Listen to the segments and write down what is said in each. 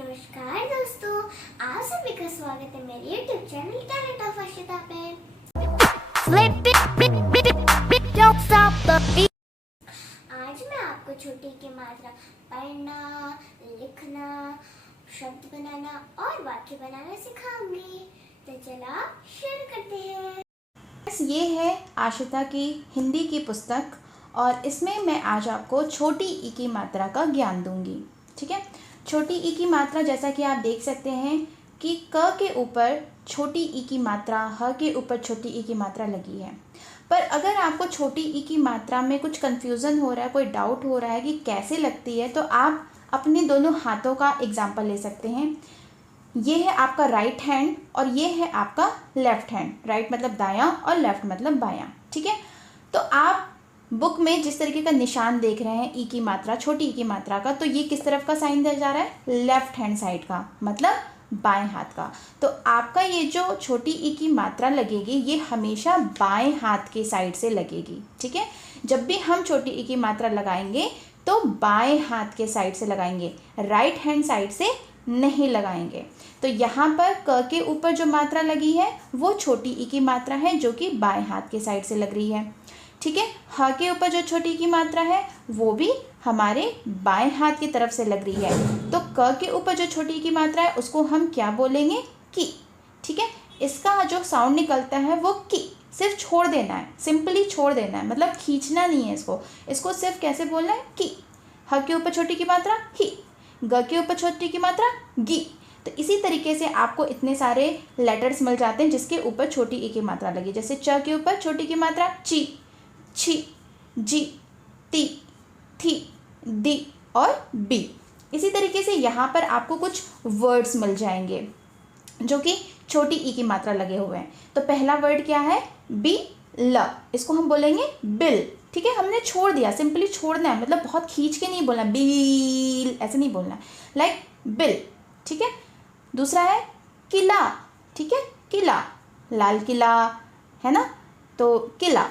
नमस्कार दोस्तों, आप सभी का स्वागत है मेरे YouTube channel talent of Arshita पे। आज मैं आपको छोटी की मात्रा पढ़ना, लिखना, शब्द बनाना और वाक्य बनाना सिखाऊंगी। तो चला शुरू करते हैं। ये है आशिता की हिंदी की पुस्तक और इसमें मैं आज आपको छोटी ई की मात्रा का ज्ञान दूंगी। ठीक है, छोटी ई की मात्रा जैसा कि आप देख सकते हैं कि क के ऊपर छोटी ई की मात्रा, ह के ऊपर छोटी ई की मात्रा लगी है। पर अगर आपको छोटी ई की मात्रा में कुछ कन्फ्यूज़न हो रहा है, कोई डाउट हो रहा है कि कैसे लगती है, तो आप अपने दोनों हाथों का एग्जाम्पल ले सकते हैं। ये है आपका राइट हैंड और ये है आपका लेफ़्ट हैंड। राइट मतलब दायां और लेफ़्ट मतलब बायां। ठीक है, तो आप बुक में जिस तरीके का निशान देख रहे हैं ई की मात्रा, छोटी ई की मात्रा का, तो ये किस तरफ का साइन दिया जा रहा है? लेफ़्ट हैंड साइड का, मतलब बाएं हाथ का। तो आपका ये जो छोटी ई की मात्रा लगेगी ये हमेशा बाएं हाथ के साइड से लगेगी। ठीक है, जब भी हम छोटी ई की मात्रा लगाएंगे तो बाएं हाथ के साइड से लगाएंगे, राइट हैंड साइड से नहीं लगाएंगे। तो यहाँ पर क के ऊपर जो मात्रा लगी है वो छोटी ई की मात्रा है जो कि बाएं हाथ के साइड से लग रही है। ठीक है, ह के ऊपर जो छोटी की मात्रा है वो भी हमारे बाएं हाथ की तरफ से लग रही है। तो क के ऊपर जो छोटी की मात्रा है उसको हम क्या बोलेंगे? की। ठीक है, इसका जो साउंड निकलता है वो की, सिर्फ छोड़ देना है, सिंपली छोड़ देना है, मतलब खींचना नहीं है इसको सिर्फ कैसे बोलना है? की। ह के ऊपर छोटी की मात्रा ही, ग के ऊपर छोटी की मात्रा गी। तो इसी तरीके से आपको इतने सारे लेटर्स मिल जाते हैं जिसके ऊपर छोटी ई की मात्रा लगी। जैसे च के ऊपर छोटी की मात्रा ची, छी, जी, ती, थी, दी और बी। इसी तरीके से यहाँ पर आपको कुछ वर्ड्स मिल जाएंगे जो कि छोटी ई की मात्रा लगे हुए हैं। तो पहला वर्ड क्या है? बी ल, इसको हम बोलेंगे बिल। ठीक है, हमने छोड़ दिया, सिंपली छोड़ना है, मतलब बहुत खींच के नहीं बोलना, बिल ऐसे नहीं बोलना, लाइक बिल। ठीक है, दूसरा है किला। ठीक है, किला, लाल किला है ना, तो किला।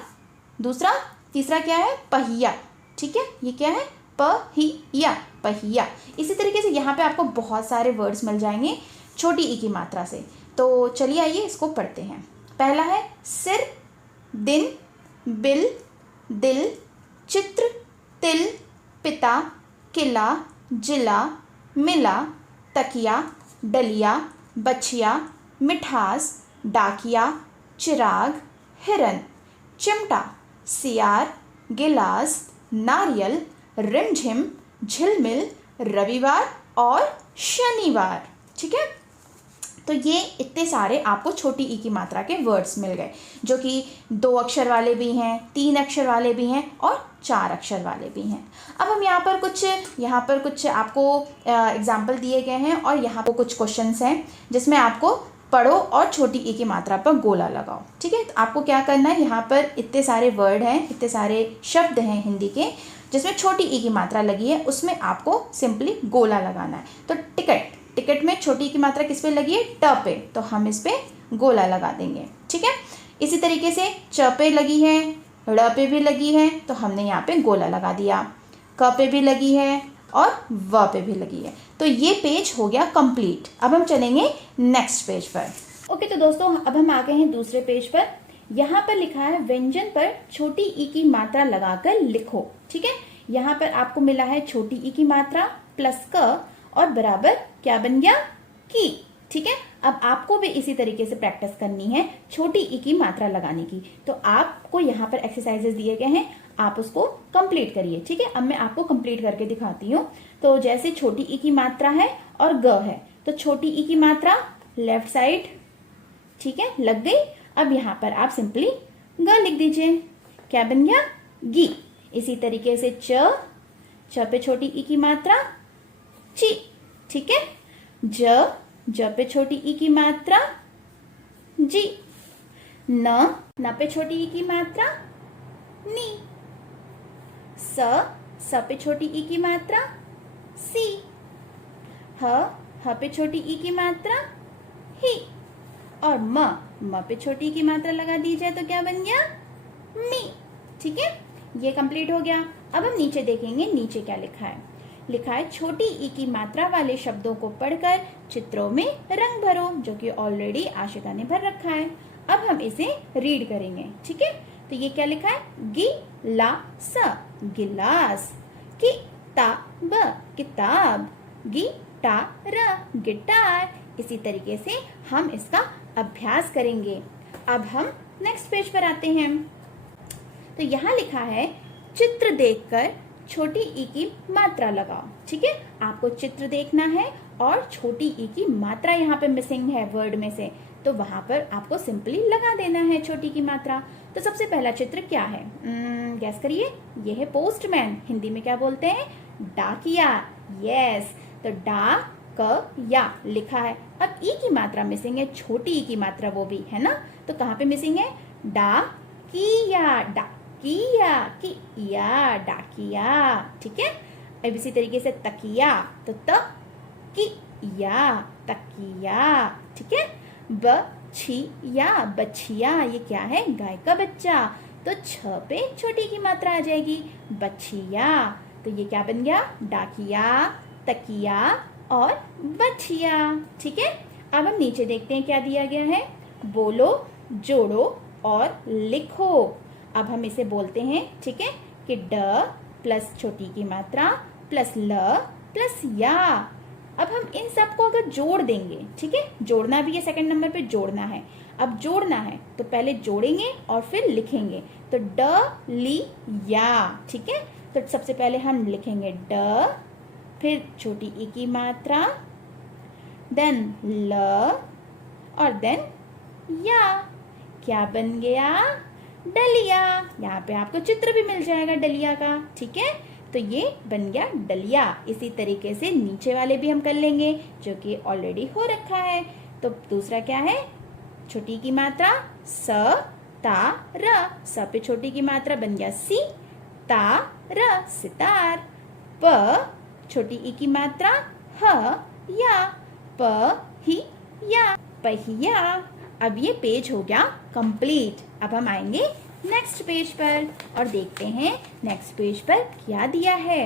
दूसरा, तीसरा क्या है? पहिया। ठीक है, ये क्या है? पहिया, पहिया। इसी तरीके से यहाँ पे आपको बहुत सारे वर्ड्स मिल जाएंगे छोटी ई की मात्रा से। तो चलिए आइए इसको पढ़ते हैं। पहला है सिर, दिन, बिल, दिल, चित्र, तिल, पिता, किला, जिला, मिला, तकिया, डलिया, बछिया, मिठास, डाकिया, चिराग, हिरन, चिमटा, सियार, गिलास, नारियल, रिमझिम, झिलमिल, रविवार और शनिवार। ठीक है, तो ये इतने सारे आपको छोटी ई की मात्रा के वर्ड्स मिल गए जो कि 2 अक्षर वाले भी हैं, 3 अक्षर वाले भी हैं और 4 अक्षर वाले भी हैं। अब हम यहाँ पर कुछ आपको एग्जाम्पल दिए गए हैं और यहाँ पर कुछ क्वेश्चंस हैं जिसमें आपको पढ़ो और छोटी ई की मात्रा पर गोला लगाओ। ठीक है, तो आपको क्या करना है, यहाँ पर इतने सारे वर्ड हैं, इतने सारे शब्द हैं हिंदी के जिसमें छोटी ई की मात्रा लगी है, उसमें आपको सिंपली गोला लगाना है। तो टिकट, टिकट में छोटी की मात्रा किस पे लगी है? ट पे, तो हम इस पे गोला लगा देंगे। ठीक है, इसी तरीके से च पे लगी है, ड़ पे भी लगी है, तो हमने यहाँ पे गोला लगा दिया। क पे भी लगी है और व पे भी लगी है। तो ये पेज हो गया कंप्लीट। अब हम चलेंगे नेक्स्ट पेज पर। ओके, तो दोस्तों अब हम आ गए हैं दूसरे पेज पर। यहाँ पर लिखा है व्यंजन पर छोटी ई की मात्रा लगाकर लिखो। ठीक है, यहाँ पर आपको मिला है छोटी ई की मात्रा प्लस क और बराबर क्या बन गया? की। ठीक है, अब आपको भी इसी तरीके से प्रैक्टिस करनी है छोटी ई की मात्रा लगाने की। तो आपको यहाँ पर एक्सरसाइजेस दिए गए हैं, आप उसको कंप्लीट करिए। ठीक है, अब मैं आपको कंप्लीट करके दिखाती हूँ। तो जैसे छोटी ई की मात्रा है और ग है, तो छोटी ई की मात्रा लेफ्ट साइड, ठीक है, लग गई। अब यहाँ पर आप सिंपली ग लिख दीजिए, क्या बन गया? गी। इसी तरीके से च पे छोटी ई की मात्रा ची। ठीक है, ज पे छोटी ई की मात्रा जी, न पे छोटी ई की मात्रा नी, स पे छोटी ई की मात्रा सी, ह पे छोटी ई की मात्रा ही और म पे छोटी ई की मात्रा लगा दी जाए तो क्या बन गया? मी। ठीक है, ये कंप्लीट हो गया। अब हम नीचे देखेंगे नीचे क्या लिखा है। लिखा है छोटी ई की मात्रा वाले शब्दों को पढ़कर चित्रों में रंग भरो, जो कि ऑलरेडी आशिका ने भर रखा है। अब हम इसे रीड करेंगे, ठीक है। तो ये क्या लिखा है, गिलास गिलास, किताब किताब, गिटार गिटार। इसी तरीके से हम इसका अभ्यास करेंगे। अब हम नेक्स्ट पेज पर आते हैं। तो यहाँ लिखा है चित्र देखकर छोटी ई की मात्रा लगाओ, ठीक है। आपको चित्र देखना है और छोटी ई की मात्रा यहाँ पे मिसिंग है वर्ड में से, तो वहां पर आपको सिंपली लगा देना है छोटी की मात्रा। तो सबसे पहला चित्र क्या है, गैस करिए। ये है पोस्टमैन, हिंदी में क्या बोलते हैं, डाकिया। यस, तो डा क या लिखा है। अब ई की मात्रा मिसिंग है, छोटी ई की मात्रा वो भी है ना, तो कहाँ पे मिसिंग है, डा किया, डाकिया, किया डाकिया, ठीक है। अब इसी तरीके से तकिया, तो तकिया तकिया, ठीक है। बछिया बछिया, ये क्या है, गाय का बच्चा, तो छ पे छोटी की मात्रा आ जाएगी, बछिया। तो ये क्या बन गया, डाकिया, तकिया और बछिया, ठीक है। अब हम नीचे देखते हैं क्या दिया गया है, बोलो, जोड़ो और लिखो। अब हम इसे बोलते हैं, ठीक है, कि ड प्लस छोटी की मात्रा प्लस ल प्लस या। अब हम इन सब को अगर जोड़ देंगे, ठीक है, जोड़ना भी है, सेकंड नंबर पे जोड़ना है। अब जोड़ना है तो पहले जोड़ेंगे और फिर लिखेंगे, तो ड ली या, ठीक है। तो सबसे पहले हम लिखेंगे ड, फिर छोटी ई की मात्रा, देन ल और देन या। क्या बन गया, डलिया। यहाँ पे आपको चित्र भी मिल जाएगा डलिया का, ठीक है। तो ये बन गया डलिया। इसी तरीके से नीचे वाले भी हम कर लेंगे, जो कि ऑलरेडी हो रखा है। तो दूसरा क्या है, छोटी की मात्रा स ता र, स पे छोटी की मात्रा बन गया सी ता र, सितार। प छोटी ई की मात्रा ह या, प ही या, पहिया। अब ये पेज हो गया कंप्लीट। अब हम आएंगे नेक्स्ट पेज पर और देखते हैं नेक्स्ट पेज पर क्या दिया है।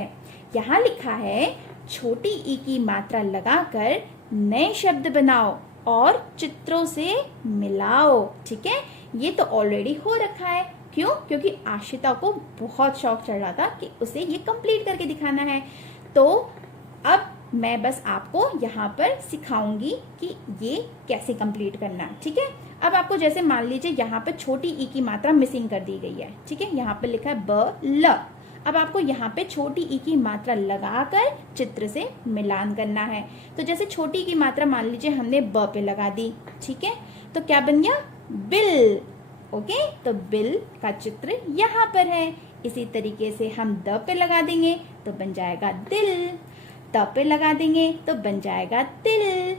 यहाँ लिखा है छोटी ई की मात्रा लगाकर नए शब्द बनाओ और चित्रों से मिलाओ, ठीक है। ये तो ऑलरेडी हो रखा है, क्यों, क्योंकि आशिता को बहुत शौक चढ़ रहा था कि उसे ये कंप्लीट करके दिखाना है। तो अब मैं बस आपको यहाँ पर सिखाऊंगी कि ये कैसे कंप्लीट करना, ठीक है। अब आपको जैसे मान लीजिए यहाँ पे छोटी ई की मात्रा मिसिंग कर दी गई है, ठीक है। यहाँ पे लिखा है ब ल। अब आपको यहाँ पे छोटी ई की मात्रा लगाकर चित्र से मिलान करना है। तो जैसे छोटी की मात्रा मान लीजिए हमने ब पे लगा दी, ठीक है, तो क्या बन गया, बिल। ओके, तो बिल का चित्र यहाँ पर है। इसी तरीके से हम द पे लगा देंगे तो बन जाएगा दिल, त पे लगा देंगे तो बन जाएगा तिल,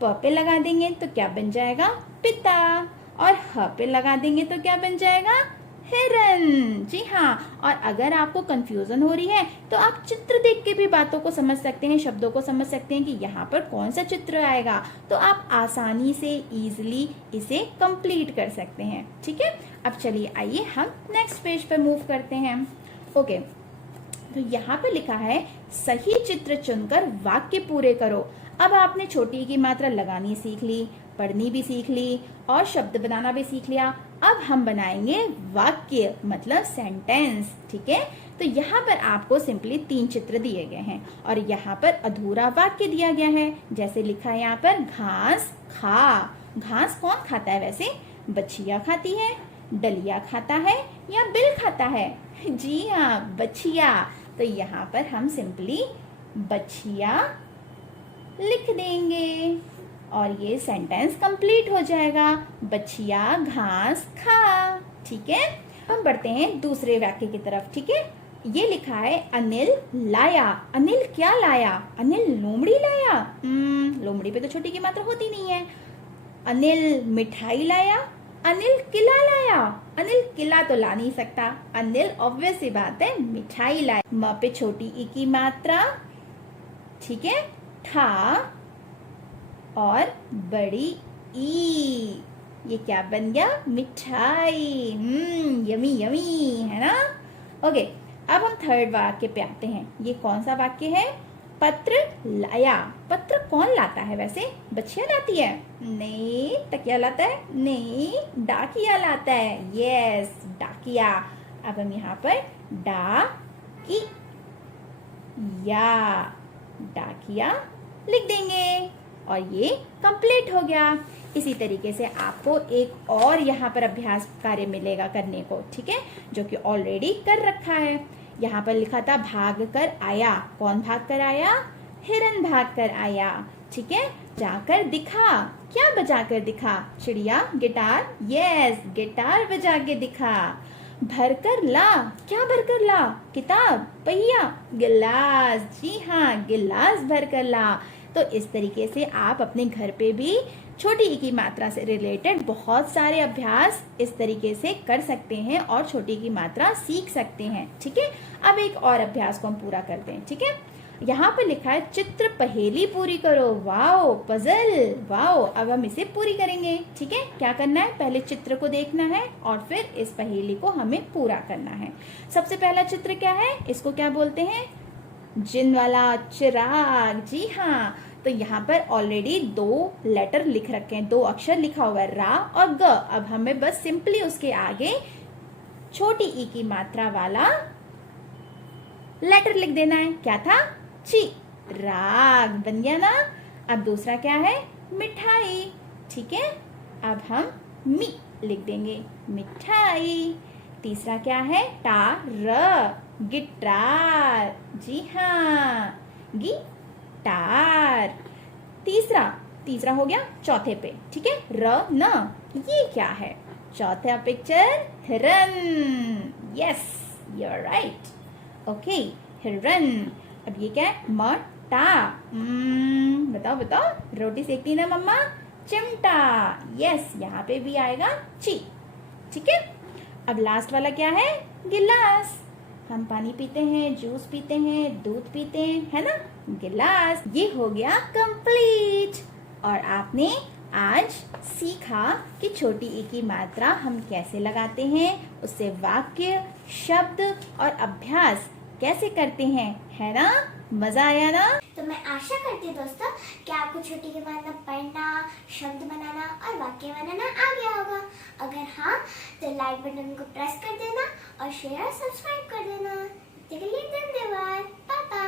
प पे लगा देंगे तो क्या बन जाएगा, पिता, और ह पे लगा देंगे तो क्या बन जाएगा, हिरन। जी हाँ, और अगर आपको कंफ्यूजन हो रही है तो आप चित्र देख के भी बातों को समझ सकते हैं, शब्दों को समझ सकते हैं कि यहाँ पर कौन सा चित्र आएगा, तो आप आसानी से इजीली इसे कंप्लीट कर सकते हैं, ठीक है। अब चलिए आइए हम नेक्स्ट पेज पर मूव करते हैं। ओके, तो यहाँ पे लिखा है सही चित्र चुनकर वाक्य पूरे करो। अब आपने छोटी की मात्रा लगानी सीख ली, पढ़नी भी सीख ली और शब्द बनाना भी सीख लिया। अब हम बनाएंगे वाक्य, मतलब सेंटेंस, ठीक है। तो यहाँ पर आपको सिंपली 3 चित्र दिए गए हैं और यहाँ पर अधूरा वाक्य दिया गया है। जैसे लिखा है यहाँ पर घास खा। घास कौन खाता है वैसे, बछिया खाती है, डलिया खाता है या बिल खाता है, जी हाँ, बछिया। तो यहाँ पर हम सिंपली बछिया लिख देंगे और ये सेंटेंस कंप्लीट हो जाएगा, बछिया घास खा, ठीक है। हम बढ़ते हैं दूसरे वाक्य की तरफ, ठीक है। ये लिखा है अनिल लाया। अनिल क्या लाया, अनिल लोमड़ी लाया। लोमड़ी पे तो छोटी की मात्रा होती नहीं है। अनिल मिठाई लाया, अनिल किला लाया। अनिल किला तो ला नहीं सकता, अनिल ऑब्वियस सी बात है मिठाई लाया। म पे छोटी ई की मात्रा, ठीक है, ठा और बड़ी ई, ये क्या बन गया, मिठाई। यमी यमी, है ना। ओके, अब हम थर्ड वाक्य पे आते हैं। ये कौन सा वाक्य है, पत्र लाया। पत्र कौन लाता है वैसे? बच्चियां लाती है? नहीं। तकिया लाता है? नहीं। डाकिया लाता है। यस, डाकिया। अब हम यहाँ पर डाकिया लिख देंगे और ये कंप्लीट हो गया। इसी तरीके से आपको एक और यहाँ पर अभ्यास कार्य मिलेगा करने को, ठीक है, जो कि ऑलरेडी कर रखा है। यहाँ पर लिखा था भाग कर आया। कौन भाग कर आया? हिरन भाग कर आया। ठीक है, जाकर दिखा। क्या बजा कर दिखा? चिड़िया गिटार। यस, गिटार बजा के दिखा। भर कर ला। क्या भर कर ला? किताब, पहिया, गिलास। जी हाँ, गिलास भर कर ला। तो इस तरीके से आप अपने घर पे भी छोटी ई की मात्रा से रिलेटेड बहुत सारे अभ्यास इस तरीके से कर सकते हैं और छोटी की मात्रा सीख सकते हैं। ठीक है, अब एक और अभ्यास को हम पूरा करते हैं। ठीक है, यहाँ पर लिखा है चित्र पहेली पूरी करो। Wow, puzzle. वाओ, अब हम इसे पूरी करेंगे। ठीक है, क्या करना है? पहले चित्र को देखना है और फिर इस पहेली को हमें पूरा करना है। सबसे पहला चित्र क्या है? इसको क्या बोलते हैं? जिन वाला चिराग। जी हाँ, तो यहाँ पर ऑलरेडी 2 लेटर लिख रखे हैं, 2 अक्षर लिखा हुआ है, रा और ग। अब हमें बस सिंपली उसके आगे छोटी ई की मात्रा वाला लेटर लिख देना है। क्या था? ची। राग बन गया ना। अब दूसरा क्या है? मिठाई। ठीक है, अब हम मी लिख देंगे, मिठाई। तीसरा क्या है? गिटार। जी हाँ, गिटार। तीसरा हो गया चौथे पे। ठीक है, न। ये क्या है? चौथा पिक्चर हिरन। Yes, you are right. Okay, हिरन। अब ये क्या है? मटा। बताओ, रोटी सेकती ना मम्मा? चिमटा। यस, यहाँ पे भी आएगा ची। ठीक है, अब लास्ट वाला क्या है? गिलास। हम पानी पीते हैं, जूस पीते हैं, दूध पीते हैं, है ना? गिलास। ये हो गया कंप्लीट। और आपने आज सीखा कि छोटी ई की मात्रा हम कैसे लगाते हैं, उससे वाक्य, शब्द और अभ्यास कैसे करते हैं, है ना? मजा आया ना? तो मैं आशा करती हूँ दोस्तों कि आपको छोटी की मात्रा पढ़ना, शब्द बनाना और वाक्य बनाना आ गया होगा। अगर हाँ, तो लाइक बटन को प्रेस कर देना और शेयर और सब्सक्राइब कर देना। धन्यवाद। Bye bye.